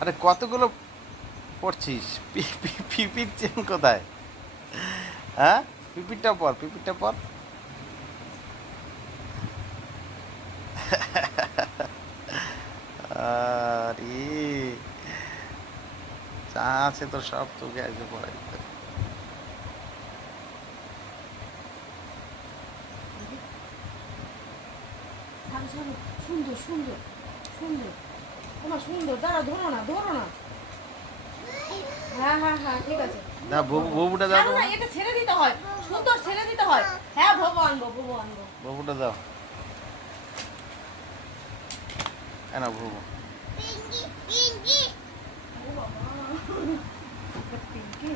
আরে কতগুলো পড়ছিস? পিপির চেন কোথায়? হ্যাঁ, পিপিরটা পর, পিপিরটা পর। আরে যা আছে তো সব তোকে আজকে পড়াই দিতে হবে। ছাড়ো ছাড়ো, সুন্দর সুন্দর সুন্দর, তোমার সুন্দর, দাঁড়া, ধরো না ধরো না। হ্যাঁ হ্যাঁ হ্যাঁ, ঠিক আছে। দাও ববুটা দাও ছাড়ো না, এটা ছেড়ে দিতে হয়, সুন্দর ছেড়ে দিতে হয়। হ্যাঁ, ভবো আনবো, ভবো আনবো। ববুটা দাও। না ববু। ও বাবা, পিঙ্কি।